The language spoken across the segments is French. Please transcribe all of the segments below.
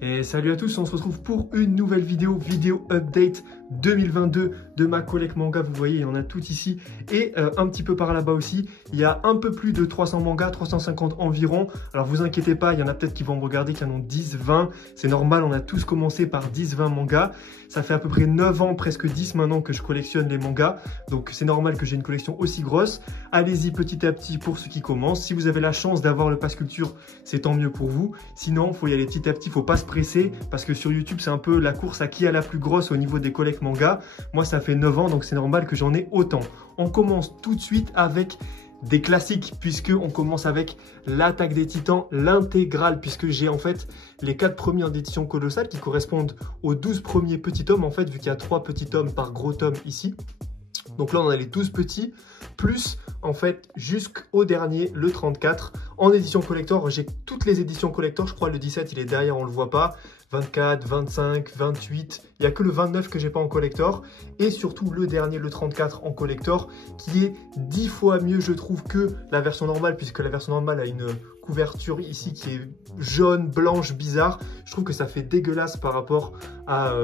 Et salut à tous, on se retrouve pour une nouvelle vidéo update 2022 de ma collecte manga. Vous voyez, il y en a tout ici et un petit peu par là-bas aussi. Il y a un peu plus de 300 mangas, 350 environ. Alors vous inquiétez pas, il y en a peut-être qui vont me regarder, qui en ont 10, 20. C'est normal, on a tous commencé par 10, 20 mangas. Ça fait à peu près 9 ans, presque 10 maintenant que je collectionne les mangas. Donc c'est normal que j'ai une collection aussi grosse. Allez-y petit à petit pour ceux qui commencent. Si vous avez la chance d'avoir le pass culture, c'est tant mieux pour vous. Sinon, il faut y aller petit à petit, il ne faut pas se presser. Parce que sur YouTube, c'est un peu la course à qui a la plus grosse au niveau des collectes manga. Moi, ça fait 9 ans, donc c'est normal que j'en ai autant. On commence tout de suite avec des classiques, puisque on commence avec l'Attaque des Titans, l'intégrale, puisque j'ai en fait les 4 premiers en édition colossale qui correspondent aux 12 premiers petits tomes, en fait, vu qu'il y a 3 petits tomes par gros tome ici. Donc là, on a les 12 petits, plus en fait jusqu'au dernier, le 34. En édition collector, j'ai toutes les éditions collector, je crois le 17, il est derrière, on ne le voit pas. 24, 25, 28, il n'y a que le 29 que j'ai pas en collector. Et surtout le dernier, le 34 en collector, qui est 10 fois mieux, je trouve, que la version normale, puisque la version normale a une couverture ici qui est jaune, blanche, bizarre. Je trouve que ça fait dégueulasse par rapport à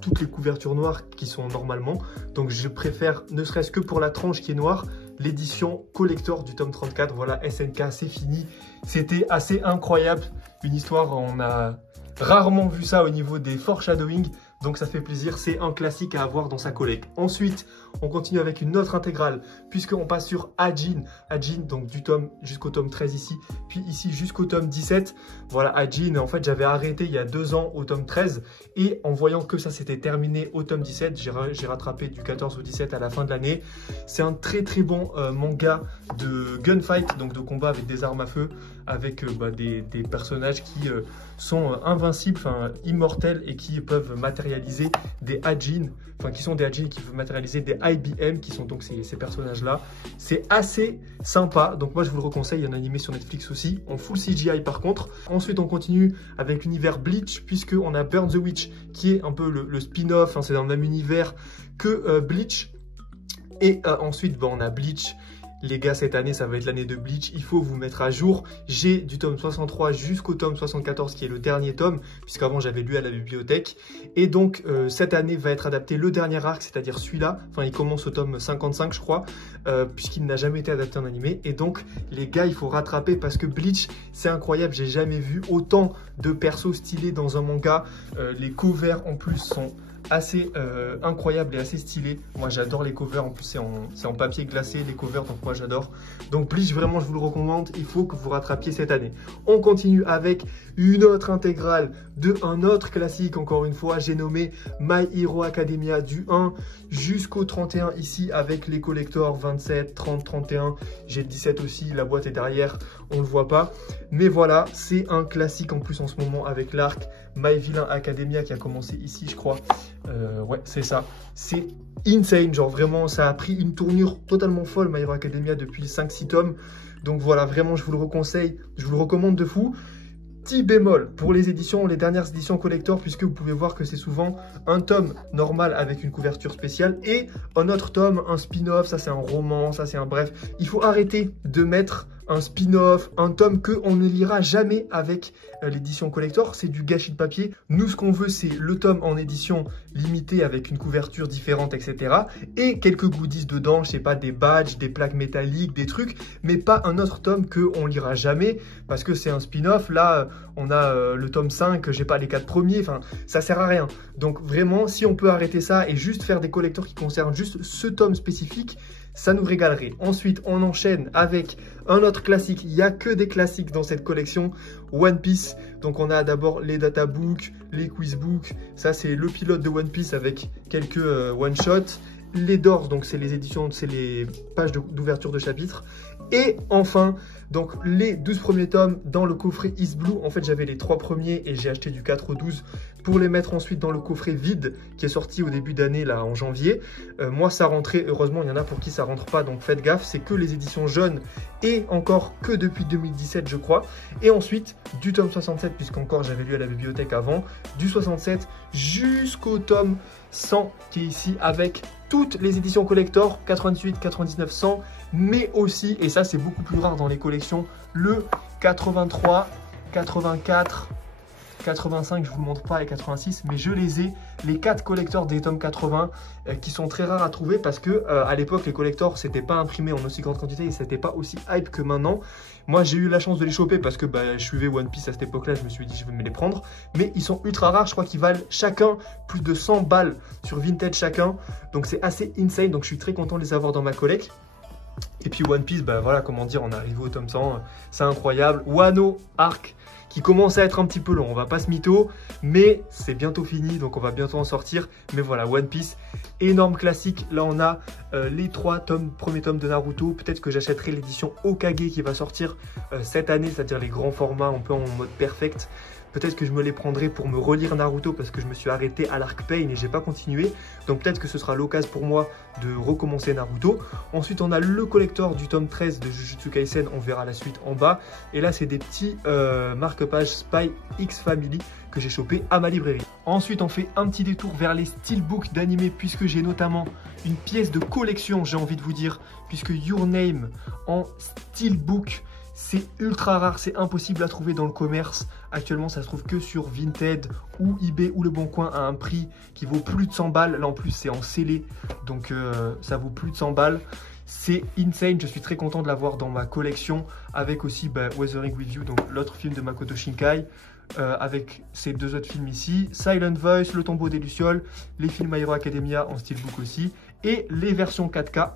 toutes les couvertures noires qui sont normalement. Donc je préfère, ne serait-ce que pour la tranche qui est noire, l'édition collector du tome 34. Voilà, SNK, c'est fini. C'était assez incroyable. Une histoire, on a rarement vu ça au niveau des foreshadowing. Donc ça fait plaisir, c'est un classique à avoir dans sa collecte. Ensuite, on continue avec une autre intégrale, puisqu'on passe sur Ajin. Ajin, donc du tome jusqu'au tome 13 ici, puis ici jusqu'au tome 17. Voilà, Ajin, en fait, j'avais arrêté il y a 2 ans au tome 13. Et en voyant que ça s'était terminé au tome 17, j'ai rattrapé du 14 au 17 à la fin de l'année. C'est un très très bon manga de gunfight, donc de combat avec des armes à feu, avec des personnages qui sont invincibles, immortels, et qui peuvent matérialiser des Ajin, qui sont des Ajin qui peuvent matérialiser des IBM, qui sont donc ces personnages-là. C'est assez sympa, donc moi je vous le conseille, il y a un animé sur Netflix aussi, en full CGI par contre. Ensuite on continue avec l'univers Bleach, puisqu'on a Burn the Witch, qui est un peu le spin-off, c'est dans le même univers que Bleach. Et ensuite on a Bleach. Les gars, cette année, ça va être l'année de Bleach. Il faut vous mettre à jour. J'ai du tome 63 jusqu'au tome 74, qui est le dernier tome, puisqu'avant, j'avais lu à la bibliothèque. Et donc, cette année va être adapté le dernier arc, c'est-à-dire celui-là. Enfin, il commence au tome 55, je crois, puisqu'il n'a jamais été adapté en animé. Et donc, les gars, il faut rattraper parce que Bleach, c'est incroyable. J'ai jamais vu autant de persos stylés dans un manga. Les covers, en plus, sont assez incroyable et assez stylé. Moi j'adore les covers, en plus c'est en papier glacé les covers, donc moi j'adore. Donc Bleach, vraiment je vous le recommande, il faut que vous rattrapiez cette année. On continue avec une autre intégrale de un autre classique, encore une fois, j'ai nommé My Hero Academia du 1 jusqu'au 31 ici, avec les collectors 27, 30, 31. J'ai le 17 aussi, la boîte est derrière, on le voit pas. Mais voilà, c'est un classique en plus en ce moment avec l'arc My Villain Academia qui a commencé ici, je crois. Ouais, c'est ça. C'est insane, genre vraiment, ça a pris une tournure totalement folle, My Hero Academia, depuis 5-6 tomes. Donc voilà, vraiment, je vous le reconseille, je vous le recommande de fou. Petit bémol pour les éditions, les dernières éditions collector, puisque vous pouvez voir que c'est souvent un tome normal avec une couverture spéciale et un autre tome, un spin-off, ça c'est un roman, ça c'est un bref. Il faut arrêter de mettre un spin-off, un tome qu'on ne lira jamais avec l'édition collector, c'est du gâchis de papier. Nous, ce qu'on veut, c'est le tome en édition limitée avec une couverture différente, etc. Et quelques goodies dedans, je sais pas, des badges, des plaques métalliques, des trucs, mais pas un autre tome qu'on lira jamais parce que c'est un spin-off. Là, on a le tome 5, j'ai pas les 4 premiers, enfin, ça sert à rien. Donc vraiment, si on peut arrêter ça et juste faire des collectors qui concernent juste ce tome spécifique, ça nous régalerait. Ensuite, on enchaîne avec un autre classique. Il n'y a que des classiques dans cette collection, One Piece. Donc, on a d'abord les databooks, les quizbooks. Ça, c'est le pilote de One Piece avec quelques one-shots. Les doors, donc c'est les éditions, c'est les pages d'ouverture de chapitres. Et enfin, donc les 12 premiers tomes dans le coffret East Blue. En fait, j'avais les 3 premiers et j'ai acheté du 4 au 12 pour les mettre ensuite dans le coffret vide qui est sorti au début d'année, là, en janvier. Moi, ça rentrait. Heureusement, il y en a pour qui ça rentre pas, donc faites gaffe. C'est que les éditions jaunes et encore que depuis 2017, je crois. Et ensuite, du tome 67, puisqu'encore j'avais lu à la bibliothèque avant, du 67 jusqu'au tome 100 qui est ici avec toutes les éditions collector, 88, 99, 100, mais aussi, et ça c'est beaucoup plus rare dans les collections, le 83, 84, 85, je vous le montre pas, et 86, mais je les ai, les 4 collectors des tomes 80, qui sont très rares à trouver parce que à l'époque, les collectors, c'était pas imprimé en aussi grande quantité et c'était pas aussi hype que maintenant. Moi, j'ai eu la chance de les choper parce que je suivais One Piece à cette époque-là, je me suis dit, je vais me les prendre. Mais ils sont ultra rares, je crois qu'ils valent chacun plus de 100 balles sur Vinted chacun. Donc c'est assez insane, donc je suis très content de les avoir dans ma collecte. Et puis One Piece, voilà, comment dire, on est arrivé au tome 100, c'est incroyable. Wano Arc, qui commence à être un petit peu long, on va pas se mytho, mais c'est bientôt fini, donc on va bientôt en sortir. Mais voilà, One Piece, énorme classique. Là, on a les 3 tomes, premier tome de Naruto. Peut-être que j'achèterai l'édition Hokage qui va sortir cette année, c'est-à-dire les grands formats, un peu en mode perfect. Peut-être que je me les prendrai pour me relire Naruto parce que je me suis arrêté à l'arc Pain et j'ai pas continué. Donc peut-être que ce sera l'occasion pour moi de recommencer Naruto. Ensuite, on a le collector du tome 13 de Jujutsu Kaisen. On verra la suite en bas. Et là, c'est des petits marque-pages Spy X Family que j'ai chopé à ma librairie. Ensuite, on fait un petit détour vers les steelbooks d'animé puisque j'ai notamment une pièce de collection, j'ai envie de vous dire, puisque Your Name en steelbook, c'est ultra rare, c'est impossible à trouver dans le commerce. Actuellement, ça se trouve que sur Vinted ou eBay ou Le Bon Coin à un prix qui vaut plus de 100 balles. Là, en plus, c'est en scellé, donc ça vaut plus de 100 balles. C'est insane, je suis très content de l'avoir dans ma collection. Avec aussi Weathering With You, donc l'autre film de Makoto Shinkai. Avec ces 2 autres films ici, Silent Voice, Le Tombeau des Lucioles, les films My Hero Academia en steelbook aussi. Et les versions 4K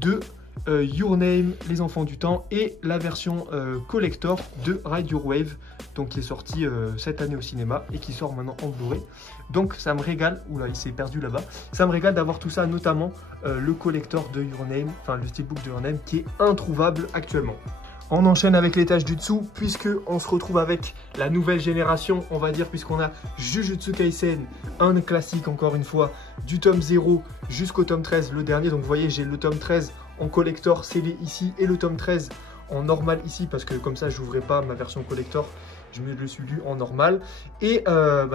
de Your Name, Les Enfants du Temps et la version collector de Ride Your Wave, donc qui est sorti cette année au cinéma et qui sort maintenant en Blu-ray. Donc ça me régale, oula il s'est perdu là-bas, ça me régale d'avoir tout ça, notamment le collector de Your Name, enfin le steelbook de Your Name qui est introuvable actuellement. On enchaîne avec les tâches Jutsu puisque on se retrouve avec la nouvelle génération, on va dire, puisqu'on a Jujutsu Kaisen, un classique encore une fois, du tome 0 jusqu'au tome 13, le dernier. Donc vous voyez, j'ai le tome 13 en collector scellé ici et le tome 13 en normal ici parce que comme ça, je n'ouvrais pas ma version collector. Je me le suis lu en normal et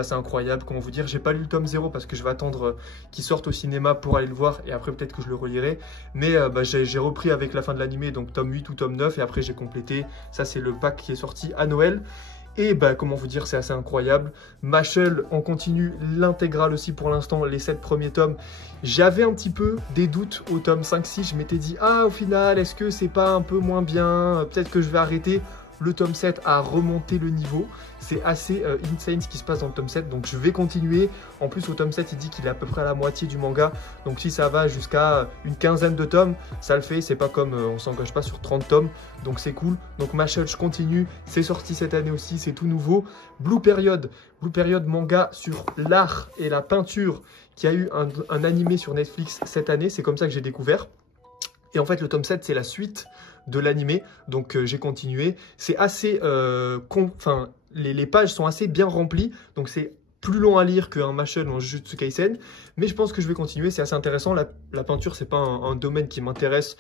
c'est incroyable, comment vous dire, j'ai pas lu le tome 0 parce que je vais attendre qu'il sorte au cinéma pour aller le voir et après peut-être que je le relirai, mais j'ai repris avec la fin de l'animé, donc tome 8 ou tome 9 et après j'ai complété, ça c'est le pack qui est sorti à Noël. Et comment vous dire, c'est assez incroyable. Mashle, on continue l'intégrale aussi pour l'instant, les 7 premiers tomes. J'avais un petit peu des doutes au tome 5-6, je m'étais dit, au final, est-ce que c'est pas un peu moins bien, peut-être que je vais arrêter. Le tome 7 a remonté le niveau. C'est assez insane ce qui se passe dans le tome 7. Donc je vais continuer. En plus au tome 7 il dit qu'il est à peu près à la moitié du manga. Donc si ça va jusqu'à une quinzaine de tomes, ça le fait. C'est pas comme on s'engage pas sur 30 tomes. Donc c'est cool. Donc Mashle, je continue. C'est sorti cette année aussi. C'est tout nouveau. Blue Period manga sur l'art et la peinture qui a eu un animé sur Netflix cette année. C'est comme ça que j'ai découvert. Et en fait le tome 7 c'est la suite de l'animé, donc j'ai continué. C'est assez, les pages sont assez bien remplies, donc c'est plus long à lire qu'un Mashle en Jujutsu Kaisen, mais je pense que je vais continuer, c'est assez intéressant. La peinture, c'est pas un domaine qui m'intéresse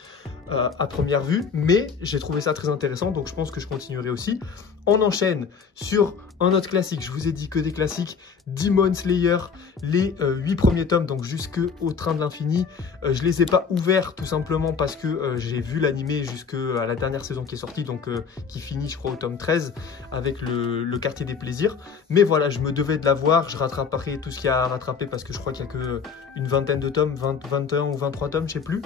à première vue, mais j'ai trouvé ça très intéressant, donc je pense que je continuerai aussi. On enchaîne sur un autre classique, je vous ai dit que des classiques, Demon Slayer, les 8 premiers tomes, donc jusqu'au Train de l'Infini. Je les ai pas ouverts tout simplement parce que j'ai vu l'animé jusqu'à la dernière saison qui est sortie, donc qui finit je crois au tome 13 avec le quartier des plaisirs. Mais voilà, je me devais de l'avoir, je rattraperai tout ce qu'il y a à rattraper parce que je crois qu'il n'y a qu'une vingtaine de tomes, 21 ou 23 tomes, je sais plus.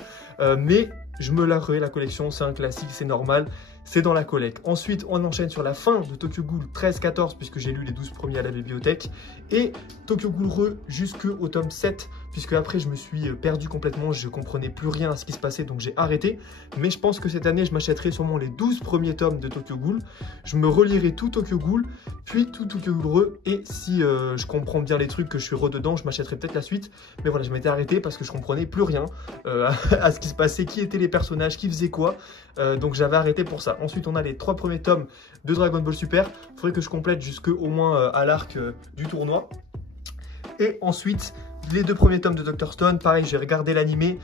Mais je me la refais la collection, c'est un classique, c'est normal. C'est dans la collecte. Ensuite, on enchaîne sur la fin de Tokyo Ghoul 13-14, puisque j'ai lu les 12 premiers à la bibliothèque. Et Tokyo Ghoul Re jusqu'au tome 7, puisque après, je me suis perdu complètement. Je ne comprenais plus rien à ce qui se passait, donc j'ai arrêté. Mais je pense que cette année, je m'achèterai sûrement les 12 premiers tomes de Tokyo Ghoul. Je me relirai tout Tokyo Ghoul, puis tout Tokyo Ghoul Re. Et si je comprends bien les trucs, que je suis rededans, je m'achèterai peut-être la suite. Mais voilà, je m'étais arrêté parce que je comprenais plus rien à ce qui se passait, qui étaient les personnages, qui faisaient quoi. Donc j'avais arrêté pour ça. Ensuite, on a les 3 premiers tomes de Dragon Ball Super. Il faudrait que je complète jusqu'au moins à l'arc du tournoi. Et ensuite, les 2 premiers tomes de Dr Stone. Pareil, j'ai regardé l'animé,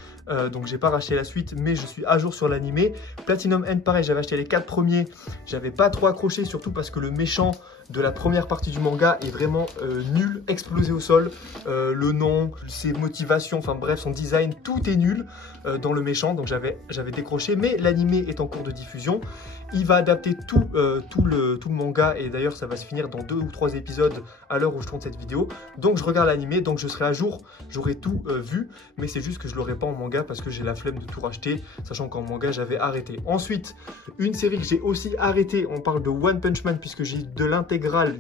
donc j'ai pas racheté la suite, mais je suis à jour sur l'animé. Platinum End, pareil, j'avais acheté les 4 premiers. J'avais pas trop accroché, surtout parce que le méchant de la première partie du manga est vraiment nul, explosé au sol. Le nom, ses motivations, enfin bref, son design, tout est nul dans le méchant. Donc j'avais décroché, mais l'animé est en cours de diffusion. Il va adapter tout le manga et d'ailleurs ça va se finir dans 2 ou 3 épisodes à l'heure où je tourne cette vidéo. Donc je regarde l'animé, donc je serai à jour, j'aurai tout vu, mais c'est juste que je l'aurai pas en manga parce que j'ai la flemme de tout racheter, sachant qu'en manga j'avais arrêté. Ensuite, une série que j'ai aussi arrêtée, on parle de One Punch Man puisque j'ai de l'intégrale,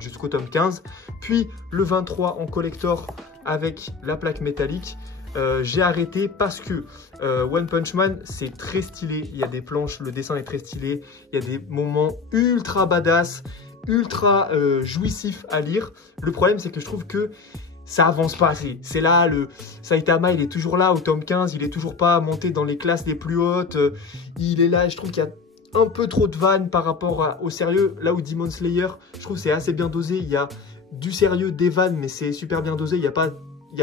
jusqu'au tome 15, puis le 23 en collector avec la plaque métallique. J'ai arrêté parce que One Punch Man c'est très stylé, il y a des planches, le dessin est très stylé, il y a des moments ultra badass, ultra jouissifs à lire. Le problème c'est que je trouve que ça avance pas assez. C'est là, le Saitama il est toujours là au tome 15, il est toujours pas monté dans les classes les plus hautes, il est là, je trouve qu'il y a un peu trop de vannes par rapport au sérieux, là où Demon Slayer, je trouve c'est assez bien dosé, il y a du sérieux, des vannes, mais c'est super bien dosé, il n'y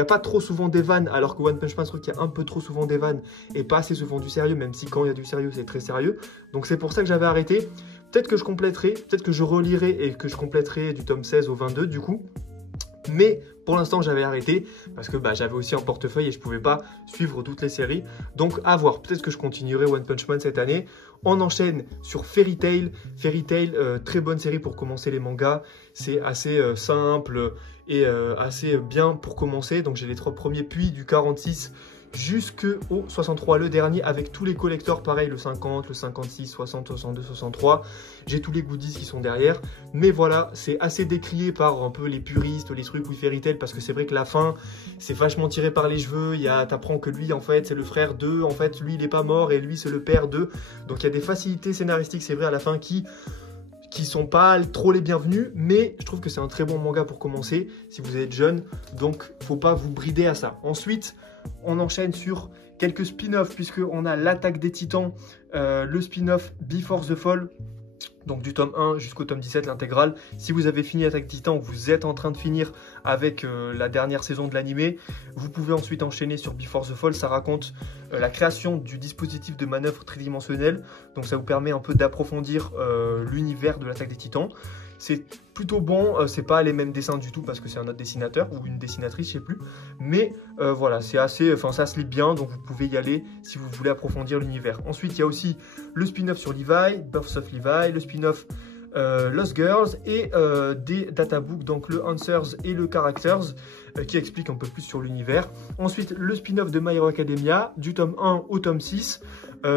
a pas trop souvent des vannes, alors que One Punch Man, je trouve qu'il y a un peu trop souvent des vannes et pas assez souvent du sérieux, même si quand il y a du sérieux, c'est très sérieux. Donc c'est pour ça que j'avais arrêté. Peut-être que je compléterai, peut-être que je relirai et que je compléterai du tome 16 au 22 du coup. Mais pour l'instant, j'avais arrêté parce que j'avais aussi un portefeuille et je ne pouvais pas suivre toutes les séries. Donc à voir, peut-être que je continuerai One Punch Man cette année. On enchaîne sur Fairy Tail. Fairy Tail, très bonne série pour commencer les mangas. C'est assez simple et assez bien pour commencer. Donc j'ai les 3 premiers, puis du 46 jusqu'au 63, le dernier, avec tous les collecteurs, pareil, le 50, le 56, 60, 62, 63. J'ai tous les goodies qui sont derrière. Mais voilà, c'est assez décrié par un peu les puristes, les trucs ou Fairy Tail, parce que c'est vrai que la fin, c'est vachement tiré par les cheveux. T'apprends que lui, en fait, c'est le frère d'eux. En fait, lui, il n'est pas mort et lui, c'est le père d'eux. Donc, il y a des facilités scénaristiques, c'est vrai, à la fin qui sont pas trop les bienvenus, mais je trouve que c'est un très bon manga pour commencer si vous êtes jeune, donc faut pas vous brider à ça. Ensuite, on enchaîne sur quelques spin-offs puisqu'on a l'Attaque des Titans, le spin-off Before the Fall, donc du tome 1 jusqu'au tome 17, l'intégrale. Si vous avez fini Attaque des Titans, vous êtes en train de finir avec la dernière saison de l'animé, vous pouvez ensuite enchaîner sur Before the Fall. Ça raconte la création du dispositif de manœuvre tridimensionnelle, donc ça vous permet un peu d'approfondir l'univers de l'Attaque des Titans. C'est plutôt bon, c'est pas les mêmes dessins du tout parce que c'est un autre dessinateur ou une dessinatrice, je sais plus. Mais voilà, c'est assez, ça se lit bien, donc vous pouvez y aller si vous voulez approfondir l'univers. Ensuite, il y a aussi le spin-off sur Levi, Birth of Levi, le spin-off Lost Girls et des databooks, donc le Answers et le Characters, qui expliquent un peu plus sur l'univers. Ensuite, le spin-off de My Hero Academia, du tome 1 au tome 6.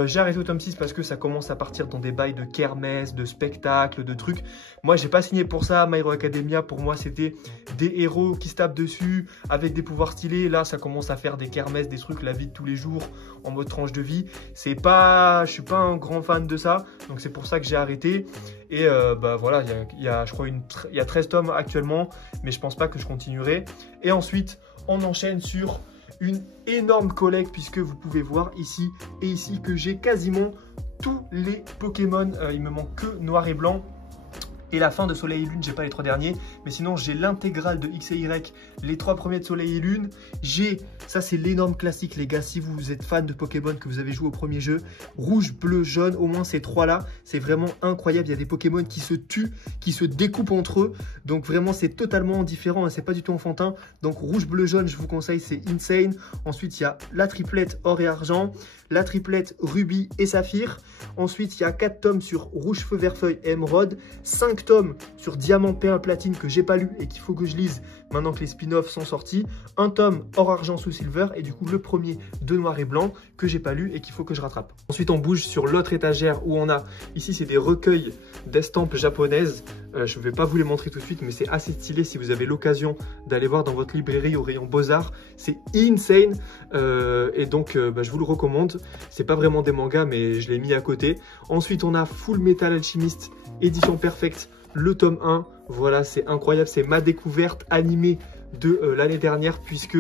J'ai arrêté au tome 6 parce que ça commence à partir dans des bails de kermesse, de spectacles, de trucs. Moi, j'ai pas signé pour ça. My Hero Academia, pour moi, c'était des héros qui se tapent dessus avec des pouvoirs stylés. Là, ça commence à faire des kermesses, des trucs, la vie de tous les jours, en mode tranche de vie. Je suis pas un grand fan de ça. Donc, c'est pour ça que j'ai arrêté. Et voilà, il y a, je crois, il y a 13 tomes actuellement. Mais je pense pas que je continuerai. Et ensuite, on enchaîne sur une énorme collecte puisque vous pouvez voir ici et ici que j'ai quasiment tous les Pokémon. Il me manque que Noir et Blanc et la fin de Soleil et Lune, j'ai pas les 3 derniers, mais sinon j'ai l'intégrale de X et Y, les 3 premiers de Soleil et Lune. Ça c'est l'énorme classique les gars, si vous êtes fan de Pokémon, que vous avez joué au premier jeu, rouge, bleu, jaune, au moins ces 3 là, c'est vraiment incroyable. Il y a des Pokémon qui se tuent, qui se découpent entre eux, donc vraiment c'est totalement différent, hein, c'est pas du tout enfantin. Donc rouge, bleu, jaune, je vous conseille, c'est insane. Ensuite il y a la triplette or et argent, la triplette rubis et saphir. Ensuite il y a 4 tomes sur rouge, feu, vert, feuille et émeraude, 5 tomes sur diamant, perle, platine que j'ai pas lu et qu'il faut que je lise maintenant que les spin-offs sont sortis, un tome or, argent, sous silver et du coup le premier de noir et blanc que j'ai pas lu et qu'il faut que je rattrape. Ensuite on bouge sur l'autre étagère où on a, ici c'est des recueils d'estampes japonaises. Je vais pas vous les montrer tout de suite mais c'est assez stylé si vous avez l'occasion d'aller voir dans votre librairie au rayon Beaux-Arts, c'est insane et donc je vous le recommande. C'est pas vraiment des mangas mais je l'ai mis à côté. Ensuite on a Full Metal Alchemist édition perfecte, le tome 1, voilà c'est incroyable, c'est ma découverte animée de l'année dernière, puisque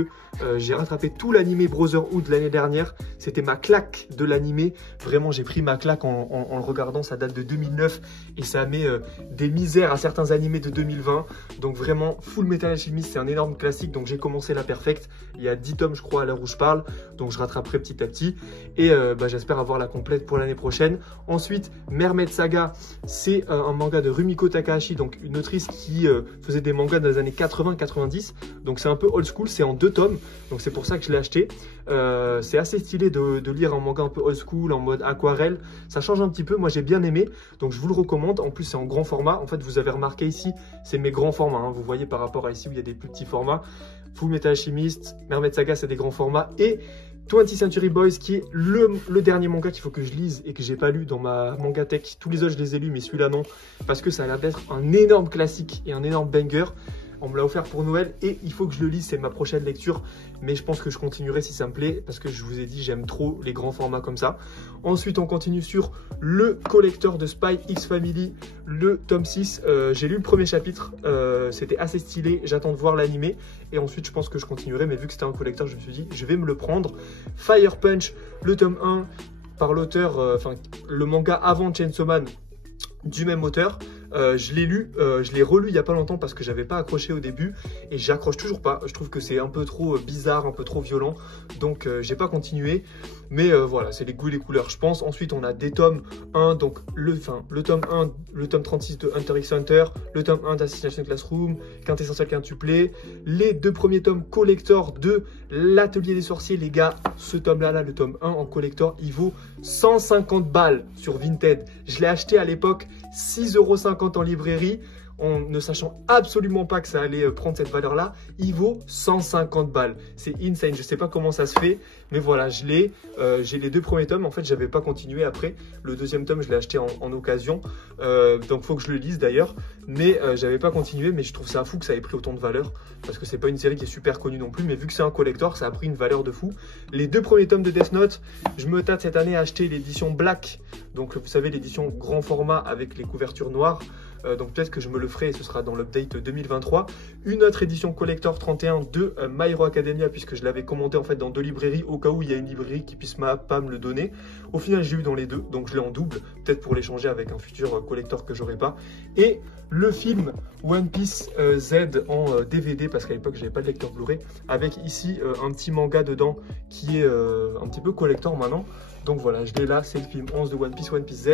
j'ai rattrapé tout l'animé Brotherhood l'année dernière. C'était ma claque de l'animé. Vraiment, j'ai pris ma claque en le regardant. Ça date de 2009 et ça met des misères à certains animés de 2020. Donc vraiment, Full Metal Alchemist, c'est un énorme classique. Donc j'ai commencé la Perfect. Il y a 10 tomes, je crois, à l'heure où je parle. Donc je rattraperai petit à petit. Et j'espère avoir la complète pour l'année prochaine. Ensuite, Mermaid Saga, c'est un manga de Rumiko Takahashi, donc une autrice qui faisait des mangas dans les années 80-90. Donc c'est un peu old school, c'est en 2 tomes. Donc c'est pour ça que je l'ai acheté. C'est assez stylé de lire un manga un peu old school, en mode aquarelle. Ça change un petit peu, moi j'ai bien aimé. Donc je vous le recommande. En plus c'est en grand format. En fait vous avez remarqué ici, c'est mes grands formats. Hein. Vous voyez par rapport à ici où il y a des plus petits formats. Full Metal Alchemist, Mermaid Saga c'est des grands formats. Et 20th Century Boys qui est le dernier manga qu'il faut que je lise et que j'ai pas lu dans ma manga tech. Tous les autres je les ai lus mais celui-là non. Parce que ça a l'air d'être un énorme classique et un énorme banger. On me l'a offert pour Noël et il faut que je le lise, c'est ma prochaine lecture. Mais je pense que je continuerai si ça me plaît parce que je vous ai dit, j'aime trop les grands formats comme ça. Ensuite, on continue sur le collector de Spy X Family, le tome 6. J'ai lu le premier chapitre, c'était assez stylé, j'attends de voir l'animé. Et ensuite, je pense que je continuerai, mais vu que c'était un collector, je me suis dit, je vais me le prendre. Fire Punch, le tome 1, par l'auteur, le manga avant Chainsaw Man, du même auteur. Je l'ai lu, je l'ai relu il n'y a pas longtemps parce que j'avais pas accroché au début et j'accroche toujours pas. Je trouve que c'est un peu trop bizarre, un peu trop violent, donc j'ai pas continué. Mais voilà, c'est les goûts et les couleurs, je pense. Ensuite, on a des tomes 1, donc le tome 1, le tome 36 de Hunter x Hunter, le tome 1 d'Assassination Classroom, Quintessentiel Quintuplé, les 2 premiers tomes collector de l'Atelier des Sorciers, les gars. Ce tome-là, le tome 1 en collector, il vaut 150 balles sur Vinted. Je l'ai acheté à l'époque 6,50 € en librairie, en ne sachant absolument pas que ça allait prendre cette valeur-là. Il vaut 150 balles. C'est insane. Je sais pas comment ça se fait, mais voilà, je l'ai. J'ai les 2 premiers tomes. En fait, j'avais pas continué après. Le 2e tome, je l'ai acheté en occasion. Donc, faut que je le lise d'ailleurs. Mais j'avais pas continué. Mais je trouve ça fou que ça ait pris autant de valeur. Parce que c'est pas une série qui est super connue non plus. Mais vu que c'est un collector, ça a pris une valeur de fou. Les 2 premiers tomes de Death Note, je me tâte cette année à acheter l'édition Black. Donc, vous savez, l'édition grand format avec les couvertures noires. Donc peut-être que je me le ferai et ce sera dans l'update 2023. Une autre édition collector 31 de My Hero Academia, puisque je l'avais commandé en fait dans 2 librairies au cas où il y a une librairie qui puisse pas me le donner. Au final j'ai eu dans les 2, donc je l'ai en double, peut-être pour l'échanger avec un futur collector que j'aurai pas. Et le film One Piece Z en DVD, parce qu'à l'époque j'avais pas de lecteur Blu-ray, avec ici un petit manga dedans qui est un petit peu collector maintenant. Donc voilà, je l'ai là, c'est le film 11 de One Piece Z.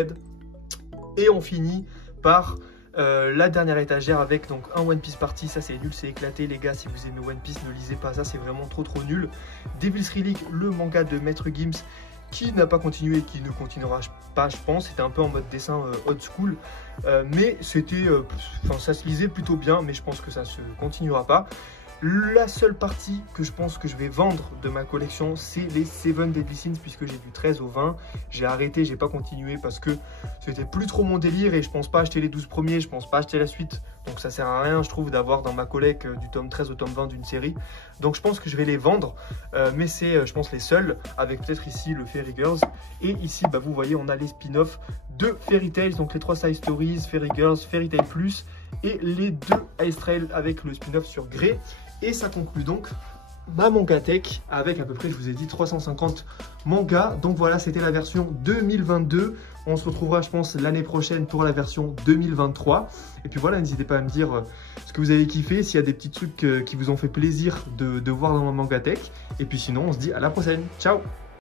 Et on finit par la dernière étagère avec donc un One Piece Party. Ça c'est nul, c'est éclaté les gars. Si vous aimez One Piece, ne lisez pas ça, c'est vraiment trop nul. Devil's Relic, le manga de Maître Gims, qui n'a pas continué et qui ne continuera pas, je pense. C'était un peu en mode dessin old school, mais c'était, ça se lisait plutôt bien, mais je pense que ça se continuera pas. La seule partie que je pense que je vais vendre de ma collection, c'est les 7 Deadly Sins, puisque j'ai du 13 au 20. J'ai arrêté, j'ai pas continué parce que c'était plus trop mon délire et je pense pas acheter les 12 premiers, je pense pas acheter la suite. Donc ça sert à rien, je trouve, d'avoir dans ma collecte du tome 13 au tome 20 d'une série. Donc je pense que je vais les vendre, mais c'est, je pense, les seuls, avec peut-être ici le Fairy Girls. Et ici, bah, vous voyez, on a les spin-offs de Fairy Tail, donc les 3 Side Stories, Fairy Girls, Fairy Tail Plus, et les 2 Ice Trail avec le spin-off sur Grey. Et ça conclut donc ma manga tech avec à peu près, je vous ai dit, 350 mangas. Donc voilà, c'était la version 2022. On se retrouvera, je pense, l'année prochaine pour la version 2023. Et puis voilà, n'hésitez pas à me dire ce que vous avez kiffé, s'il y a des petits trucs qui vous ont fait plaisir de voir dans ma manga tech. Et puis sinon, on se dit à la prochaine. Ciao!